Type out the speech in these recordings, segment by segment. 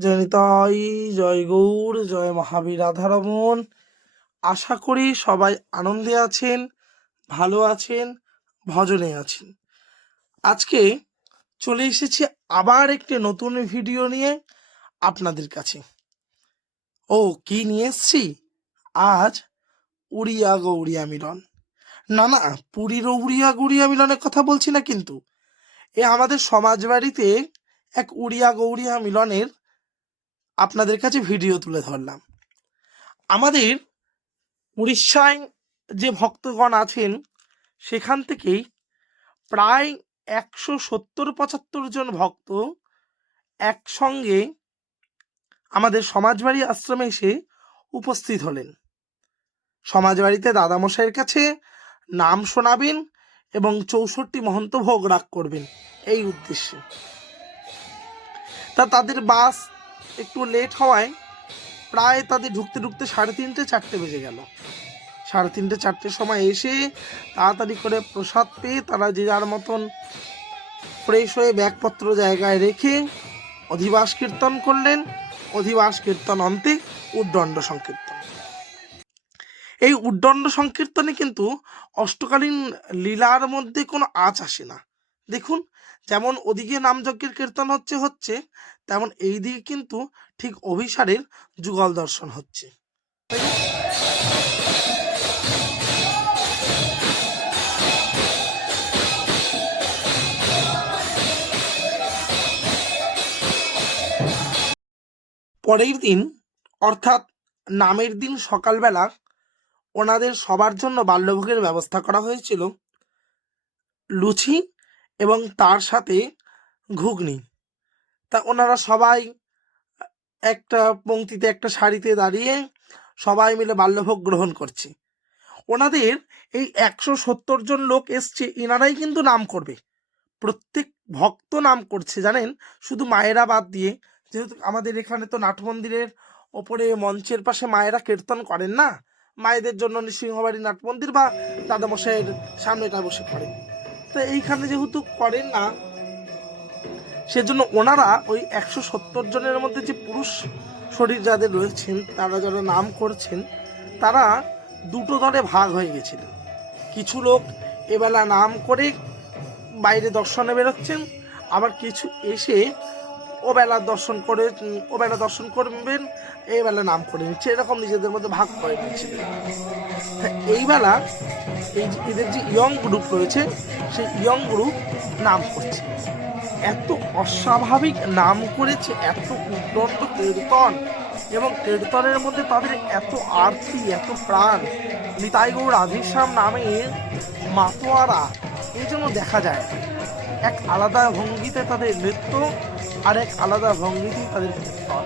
জয় নিতাই জয় গৌর জয় মহাবীর রাধারমন। আশা করি সবাই আনন্দে আছেন, ভালো আছেন, ভজনে আছেন। আজকে চলে এসেছি আবার একটি নতুন ভিডিও নিয়ে আপনাদের কাছে। ও, কি নিয়ে এসছি? আজ উড়িয়া গৌড়িয়া মিলন। না না, পুরীর উড়িয়া গৌড়িয়া মিলনের কথা বলছি না কিন্তু। এ আমাদের সমাজ বাড়িতে এক উড়িয়া গৌড়িয়া মিলনের আপনাদের কাছে ভিডিও তুলে ধরলাম। আমাদের উড়িষ্যায় যে ভক্তগণ আছেন, সেখান থেকেই প্রায় একশো সত্তর পঁচাত্তর জন ভক্ত একসঙ্গে আমাদের সমাজবাড়ি আশ্রমে এসে উপস্থিত হলেন। সমাজবাড়িতে দাদামশাইয়ের কাছে নাম শোনাবেন এবং চৌষট্টি মহন্ত ভোগ রাগ করবেন, এই উদ্দেশ্যে। তা তাদের বাস একটু লেট হওয়ায় প্রায় তাদের ঢুকতে ঢুকতে সাড়ে তিনটে, চারটে বেজে গেল। সাড়ে তিনটে চারটের সময় এসে তাড়াতাড়ি করে প্রসাদ পেয়ে তারা যে যার মতন ফ্রেশ হয়ে ব্যাগপত্র জায়গায় রেখে অধিবাস কীর্তন করলেন। অধিবাস কীর্তন অন্তে উদ্দণ্ড সংকীর্তন। এই উদ্দণ্ড সংকীর্তনে কিন্তু অষ্টকালীন লীলার মধ্যে কোনো আঁচ আসে না। দেখুন, যেমন ওদিকে নামযজ্ঞের কীর্তন হচ্ছে হচ্ছে তেমন এই দিকে কিন্তু ঠিক অভিসারের যুগল দর্শন হচ্ছে। পরের দিন, অর্থাৎ নামের দিন সকালবেলা, ওনাদের সবার জন্য বাল্যভোগের ব্যবস্থা করা হয়েছিল, লুচি এবং তার সাথে ঘুগনি। তা ওনারা সবাই একটা পংক্তিতে একটা শাড়িতে দাঁড়িয়ে সবাই মিলে বাল্যভোগ গ্রহণ করছে। ওনাদের এই একশো সত্তর জন লোক এসছে, এনারাই কিন্তু নাম করবে। প্রত্যেক ভক্ত নাম করছে, জানেন? শুধু মায়েরা বাদ দিয়ে। যেহেতু আমাদের এখানে তো নাট মন্দিরের ওপরে মঞ্চের পাশে মায়েরা কীর্তন করেন না? মায়েদের জন্য নৃসিংহবাড়ি নাট মন্দির বা দাদামশাইয়ের সামনেটা বসে করেন তো এইখানে যেহেতু করেন না সেজন্য ওনারা ওই একশো সত্তর জনের মধ্যে যে পুরুষ শরীর যাদের রয়েছেন তারা যারা নাম করছেন তারা দুটো দলে ভাগ হয়ে গেছিল। কিছু লোক এবেলা নাম করে বাইরে দর্শনে বেরোচ্ছেন আবার কিছু এসে ও বেলা দর্শন করে উম, ও বেলা দর্শন করবেন এই বেলা নাম করে নিচ্ছে। এরকম নিজেদের মধ্যে ভাগ করে নিচ্ছিলেন তা এই বেলা এই এদের যে ইয়ং গ্রুপ রয়েছে সেই ইয়ং গ্রুপ নাম করছে। এত অস্বাভাবিক নাম করেছে, এত উদ্দণ্ড কীর্তন এবং কীর্তনের মধ্যে তাদের এত আরতি, এত প্রাণ। নিতাই গৌর রাধেশ্যাম নামে মাতোয়ারা, এই জন্য দেখা যায়। এক আলাদা ভঙ্গিতে তাদের নৃত্য আর এক আলাদা ভঙ্গিতে তাদের কীর্তন।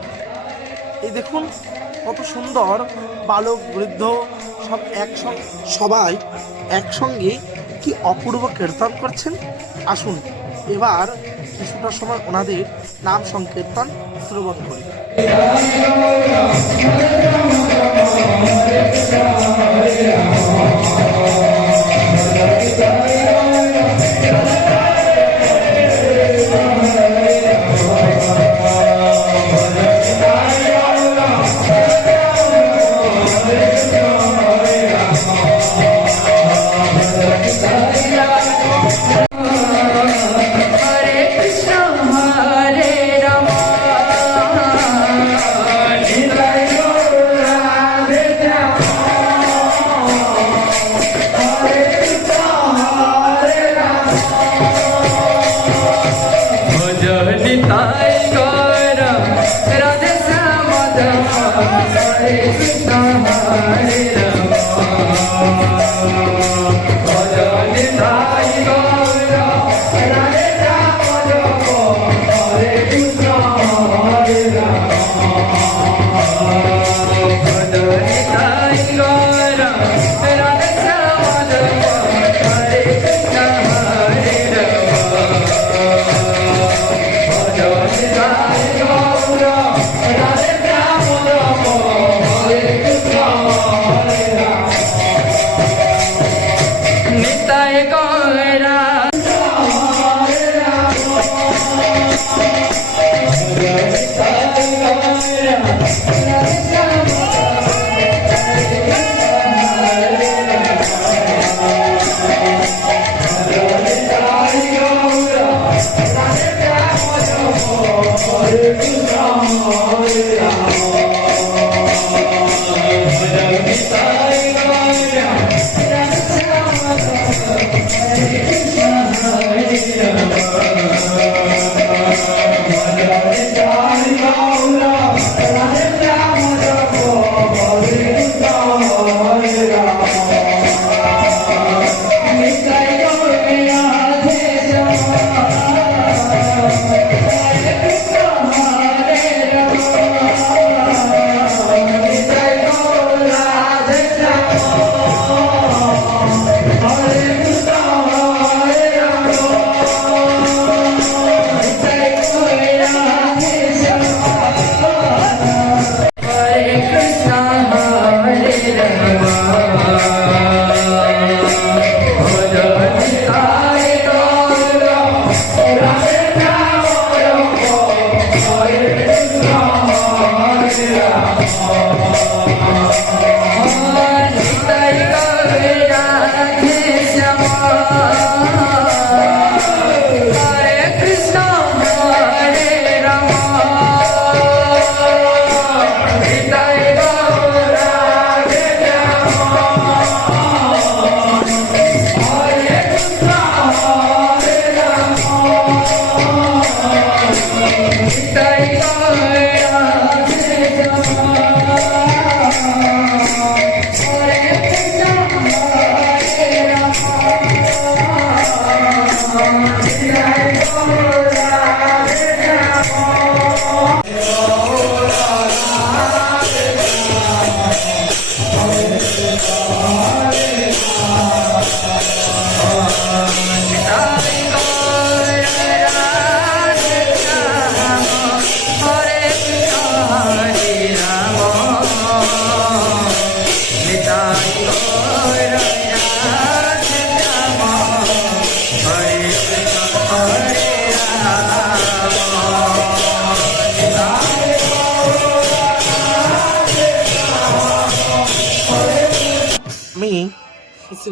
এই দেখুন কত সুন্দর বালক, বৃদ্ধ সব একসঙ্গে, সবাই একসঙ্গে কি অপূর্ব কীর্তন করছেন। আসুন, এবার কিছুটা সময় ওনাদের নাম সংকীর্তন শ্রবণ করি হরে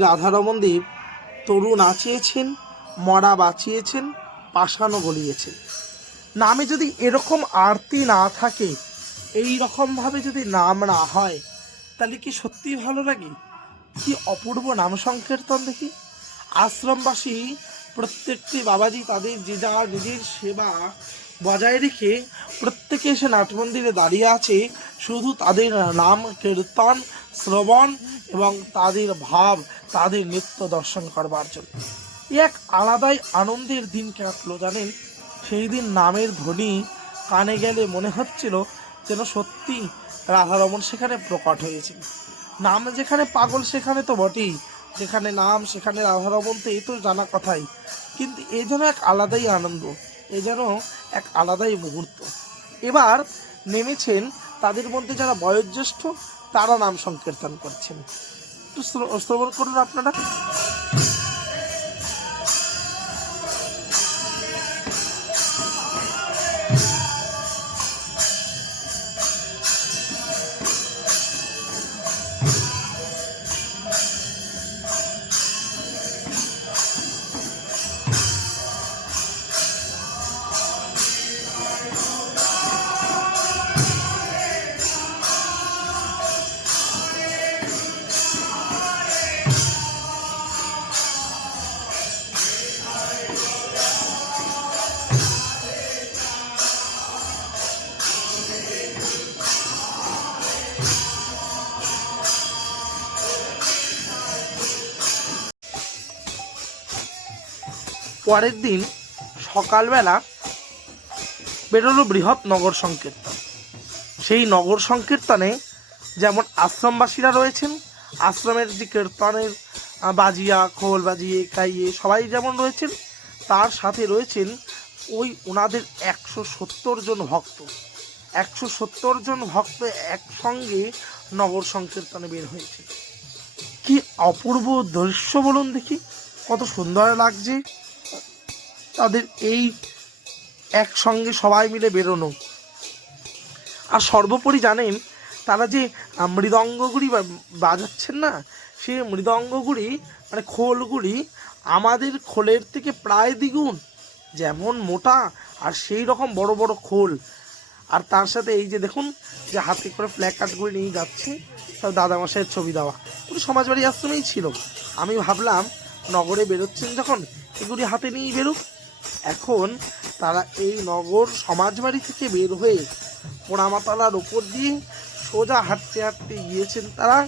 রাধারমন দেব তরু নাচিয়েছেন, মরা বাঁচিয়েছেন, পাষাণও গলিয়েছেন নামে যদি এরকম আরতি না থাকে এই রকমভাবে যদি নাম না হয়, তাহলে কি সত্যিই ভালো লাগে? কি অপূর্ব নাম সংকীর্তন দেখি। আশ্রমবাসী প্রত্যেকটি বাবাজি তাদের যে যা নিজের সেবা বজায় রেখে প্রত্যেকে এসে নাট মন্দিরে দাঁড়িয়ে আছে, শুধু তাদের নাম কীর্তন, শ্রবণ এবং তাদের ভাব তাদের নৃত্য দর্শন করবার জন্য। এ এক আলাদাই আনন্দের দিন কাটলো, জানেন? সেই দিন নামের ধ্বনি কানে গেলে মনে হচ্ছিল যেন সত্যি রাধারমন সেখানে প্রকট হয়েছে নাম যেখানে পাগল, সেখানে তো বটেই। যেখানে নাম, সেখানে রাধারমন, তো এই তো জানা কথাই। কিন্তু এ যেন এক আলাদাই আনন্দ, এ যেন এক আলাদাই মুহূর্ত। এবার নেমেছেন তাদের মধ্যে যারা বয়োজ্যেষ্ঠ, তারা নাম সংকীর্তন করছেন। একটু শ্র- শ্রবণ করুন আপনারা। পরের দিন সকালবেলা বেরোলো বৃহৎ নগর সংকীর্তন। সেই নগর সংকীর্তনে যেমন আশ্রমবাসীরা রয়েছেন, আশ্রমের যে কীর্তনের বাজিয়া, খোল বাজিয়ে খাইয়ে সবাই যেমন রয়েছেন, তার সাথে রয়েছেন ওই ওনাদের একশো সত্তর জন ভক্ত। একশো সত্তর জন ভক্ত একসঙ্গে নগর সংকীর্তনে বের হয়েছে। কি অপূর্ব দৃশ্য বলুন দেখি, কত সুন্দর লাগছে। তাদের এই একসঙ্গে সবাই মিলে বেরোনো। আর সর্বোপরি জানেন, তারা যে মৃদঙ্গগুলি বাজাচ্ছেন না সেই মৃদঙ্গগুলি মানে খোলগুলি আমাদের খোলের থেকে প্রায় দ্বিগুণ, যেমন মোটা আর সেই রকম বড় বড় খোল। আর তার সাথে এই যে দেখুন, যে হাতে করে ফ্ল্যাগ কার্ডগুলি নিয়ে যাচ্ছে সব দাদামশাইয়ের ছবি দেওয়া। পুরো সমাজবাড়ি আশ্রমেই ছিল। আমি ভাবলাম, নগরে বেরোচ্ছেন যখন এগুলি হাতে নিয়েই বেরোক। এখন তারা এই নগর সমাজবাড়ি থেকে বের হয়ে পোড়ামাতলার ওপর দিয়ে সোজা হাঁটতে হাঁটতে গিয়েছেন তারা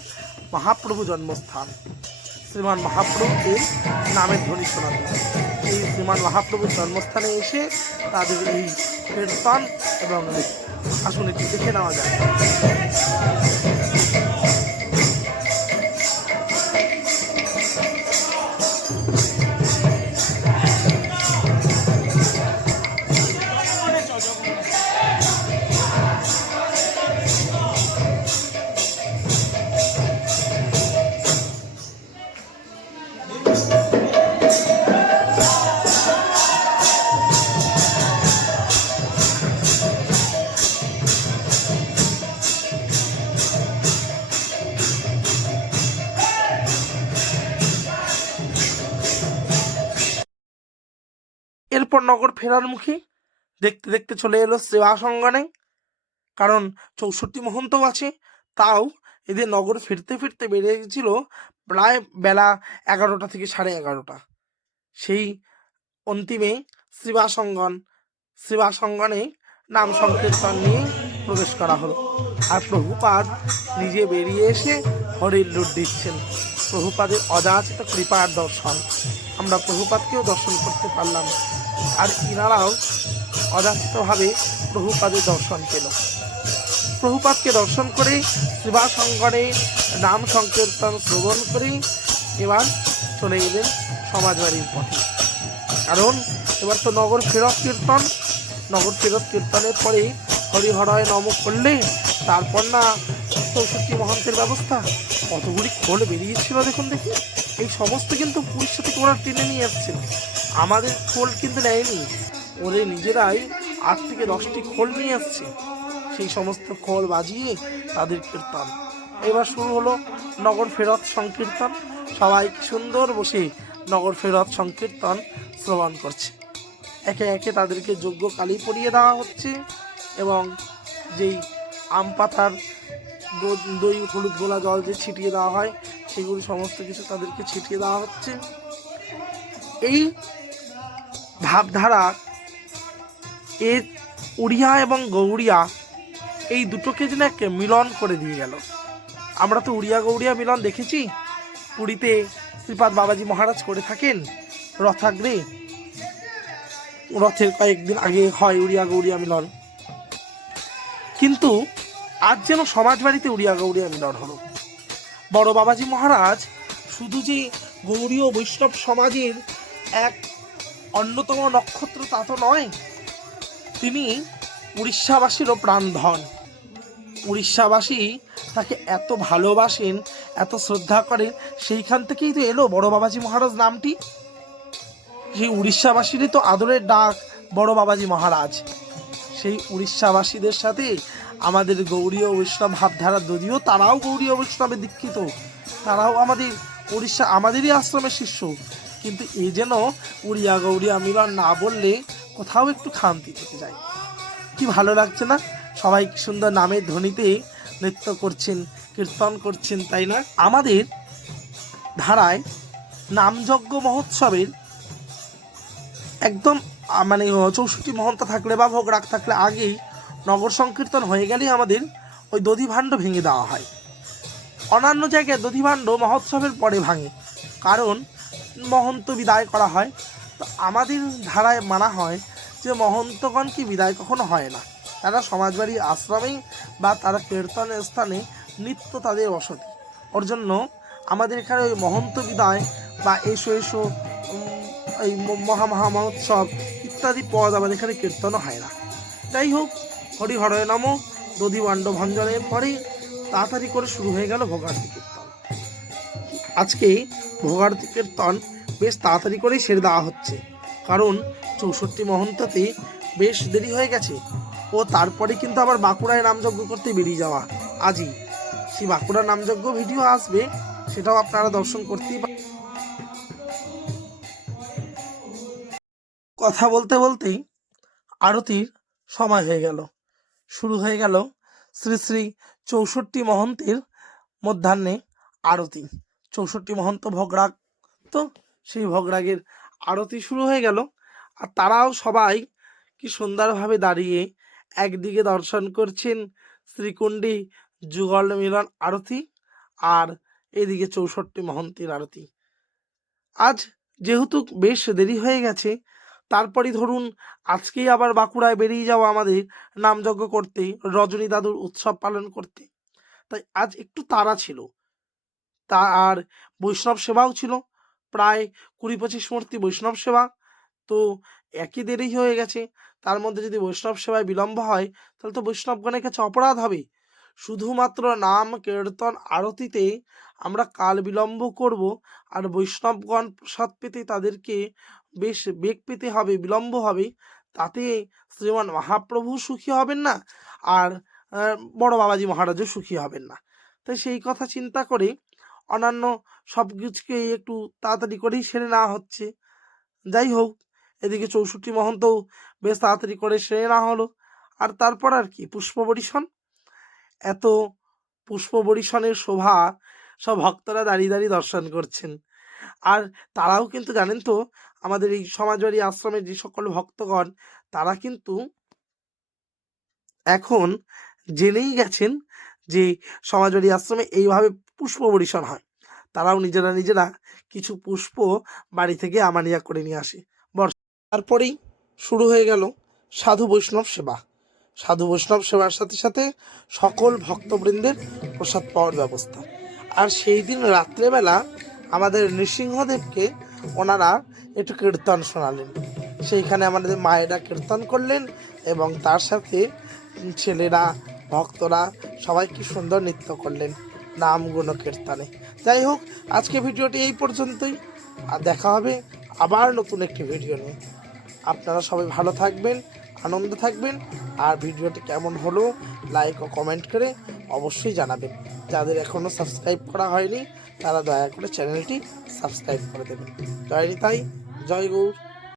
মহাপ্রভু জন্মস্থান। শ্রীমান মহাপ্রভুকে নামের ধ্বনি শোনাতে এই শ্রীমান মহাপ্রভুর জন্মস্থানে এসে তাদের এই কীর্তন এবং একটু দেখে নেওয়া যায় ফেরার মুখে দেখতে দেখতে চলে এলো সেবা সঙ্গনে। কারণ চৌষট্টি মহন্তও আছে। তাও এদের নগর ফিরতে ফিরতে বেড়ে গেছিল প্রায় বেলা এগারোটা থেকে সাড়ে এগারোটা। সেই অন্তিমে শ্রীবাসঙ্গন শ্রীবাসঙ্গনে নাম সংকীর্তন নিয়ে প্রবেশ করা হলো। আর প্রভুপাদ নিজে বেরিয়ে এসে হরির লুট দিচ্ছেন। প্রভুপাদের অযাচিত কৃপার দর্শন। আমরা প্রভুপাদকেও দর্শন করতে পারলাম। আর ইনারাও অযাচিতভাবে প্রভুপাদের দর্শন পেল। প্রভুপাদকে দর্শন করে শিবাসঙ্গরে নাম সংকীর্তন শ্রবণ করে এবার চলে গেলেন সমাজবাড়ির পথে। কারণ এবার তো নগর ফেরত কীর্তন, নগর ফেরত কীর্তনের পরে হরিহরয় নম করলে তারপর না চৌষট্টি মহন্তের ব্যবস্থা। কতগুলি খোল বেরিয়েছিল দেখুন দেখি। এই সমস্ত কিন্তু পুরীর থেকে ওরা টেনে নিয়ে এসেছিল? আমাদের খোল কিন্তু নেয়নি। ওরে নিজেরাই আট থেকে দশটি খোল নিয়ে আসছে। সেই সমস্ত খোল বাজিয়ে তাদের কীর্তন। এবার শুরু হলো নগর ফেরত সংকীর্তন। সবাই সুন্দর বসে নগর ফেরত সংকীর্তন শ্রবণ করছে। একে একে তাদেরকে যোগ্য কালি পরিয়ে দেওয়া হচ্ছে এবং যেই আম পাতার দই হলুদ গোলা জল যে ছিটিয়ে দেওয়া হয়, সেগুলি সমস্ত কিছু তাদেরকে ছিটিয়ে দেওয়া হচ্ছে। এই ভাবধারা, এ উড়িয়া এবং গৌড়িয়া এই দুটোকে যেন এক মিলন করে দিয়ে গেল। আমরা তো উড়িয়া গৌড়িয়া মিলন দেখেছি। পুরীতে শ্রীপাদ বাবাজি মহারাজ করে থাকেন রথাগ্রে। রথের কয়েকদিন আগে হয় উড়িয়া গৌড়িয়া মিলন। কিন্তু আজ যেন সমাজ বাড়িতে উড়িয়া গৌড়িয়া মিলন হলো। বড় বাবাজি মহারাজ শুধু যে গৌড়ীয় বৈষ্ণব সমাজের এক অন্যতম নক্ষত্র তা তো নয়। তিনি উড়িষ্যাবাসীরও প্রাণধন। উড়িষ্যাবাসী তাকে এত ভালোবাসেন, এত শ্রদ্ধা করেন, সেইখান থেকেই তো এলো বড় বাবাজি মহারাজ নামটি। সেই উড়িষ্যাবাসীরই তো আদরের ডাক, বড় বাবাজি মহারাজ। সেই উড়িষ্যাবাসীদের সাথে আমাদের গৌরীয় বৈষ্ণব ভাবধারা যদিও তারাও গৌরীয় বৈষ্ণবে দীক্ষিত, তারাও আমাদের উড়িষ্যা, আমাদেরই আশ্রমের শিষ্য কিন্তু এই যেন উড়িয়া গৌরিয়া মিলন না বললে কোথাও একটু খান্তি থেকে যায়। কি ভালো লাগছে না? সবাই সুন্দর নামের ধ্বনিতে নৃত্য করছেন, কীর্তন করছেন, তাই না? আমাদের ধারায় নামযজ্ঞ মহোৎসবের একদম মানে চৌষট্টি মহন্ত থাকলে বা ভোগ রাখ থাকলে আগেই নগর সংকীর্তন হয়ে গেলেই আমাদের ওই দধিভাণ্ড ভেঙে দেওয়া হয়। অন্যান্য জায়গায় দধিভাণ্ড মহোৎসবের পরে ভাঙে। কারণ মহন্ত বিদায় করা হয়। তো আমাদের ধারায় মানা হয় যে মহন্তগণকে বিদায় কখনো হয় না। তারা সমাজবাড়ির আশ্রমেই বা তারা কীর্তনের স্থানে নিত্য তাদের বসতি। ওর জন্য আমাদের এখানে ওই মহন্ত বিদায় বা এসো এসো এই মহা মহা মহোৎসব ইত্যাদি পদ আমাদের এখানে কীর্তনও হয় না। যাই হোক হরি হরয় নম। দধি ভঞ্জনের পরে তাড়াতাড়ি করে শুরু হয়ে গেল ভোগার্তি কীর্তন আজকে ভোগার্তি কীর্তন বেশ তাড়াতাড়ি করেই সেরে দেওয়া হচ্ছে। কারণ চৌষট্টি মহন্ততে বেশ দেরি হয়ে গেছে ও তারপরে কিন্তু আবার বাঁকুড়ায় নামযজ্ঞ করতে বেরিয়ে যাওয়া। আজই সেই বাঁকুড়া নামযজ্ঞ ভিডিও আসবে, সেটাও আপনারা দর্শন করতেই পারেন কথা বলতে বলতেই আরতির সময় হয়ে গেল। শুরু হয়ে গেল শ্রী শ্রী চৌষট্টি মহন্তের মধ্যাহ্নে আরতি। চৌষট্টি মহন্ত ভোগরাগ। তো সেই ভগরাগের আরতি শুরু হয়ে গেল। আর তারাও সবাই কি সুন্দরভাবে দাঁড়িয়ে একদিকে দর্শন করছেন শ্রীকুণ্ডী যুগল মিলন আরতি আর এদিকে চৌষট্টি মহন্তের আরতি। আজ যেহেতু বেশ দেরি হয়ে গেছে তারপরে ধরুন আজকেই আবার বাঁকুড়ায় বেরিয়ে যাওয়া আমাদের নামযজ্ঞ করতে রজনী দাদুর উৎসব পালন করতে। তাই আজ একটু তাড়া ছিল। তা আর বৈষ্ণব সেবাও ছিল। প্রায় কুড়ি পঁচিশ মূর্তি বৈষ্ণব সেবা। তো একই দেরি হয়ে গেছে। তার মধ্যে যদি বৈষ্ণব সেবায় বিলম্ব হয়, তাহলে তো বৈষ্ণবগণের কাছে অপরাধ হবে। শুধুমাত্র নাম, কীর্তন, আরতিতে আমরা কাল বিলম্ব করব আর বৈষ্ণবগণ প্রসাদ পেতে তাদেরকে বেশ বেগ পেতে হবে, বিলম্ব হবে। তাতে শ্রীমান মহাপ্রভু সুখী হবেন না আর বড় বাবাজি মহারাজও সুখী হবেন না। তাই সেই কথা চিন্তা করে অন্যান্য সব কিছুকে একটু তাড়াতাড়ি করেই সেরে নেওয়া হচ্ছে। যাই হোক, এদিকে চৌষট্টি মহন্তও বেশ তাড়াতাড়ি করে সেরে নেওয়া হলো। আর তারপর আর কি, পুষ্প বরিশন? এত পুষ্প বরিশনের শোভা সব ভক্তরা দাঁড়িয়ে দাঁড়িয়ে দর্শন করছেন। আর তারাও কিন্তু জানেন তো, আমাদের এই সমাজবাড়ি আশ্রমের যে সকল ভক্তগণ, তারা কিন্তু এখন জেনেই গেছেন যে সমাজবাড়ি আশ্রমে এইভাবে পুষ্প বরিশন হয়। তারাও নিজেরা নিজেরা কিছু পুষ্প বাড়ি থেকে আমানিয়া করে নিয়ে আসে। বর্ষ তারপরেই শুরু হয়ে গেল সাধু বৈষ্ণব সেবা। সাধু বৈষ্ণব সেবার সাথে সাথে সকল ভক্তবৃন্দের প্রসাদ পাওয়ার ব্যবস্থা। আর সেই দিন রাত্রেবেলা আমাদের নৃসিংহদেবকে ওনারা একটু কীর্তন শোনালেন। সেইখানে আমাদের মায়েরা কীর্তন করলেন এবং তার সাথে ছেলেরা, ভক্তরা সবাই কি সুন্দর নৃত্য করলেন। নাম গুণ কীর্তনে। যাই হোক, আজকে ভিডিওটি এই পর্যন্তই। আর দেখা হবে আবার নতুন একটি ভিডিও নিয়ে। আপনারা সবাই ভালো থাকবেন, আনন্দ থাকবেন, আর ভিডিওটি কেমন হলো লাইক ও কমেন্ট করে অবশ্যই জানাবেন। যাদের এখনও সাবস্ক্রাইব করা হয়নি, তারা দয়া করে চ্যানেলটি সাবস্ক্রাইব করে দেবেন। জয় নিতাই, জয় গৌর।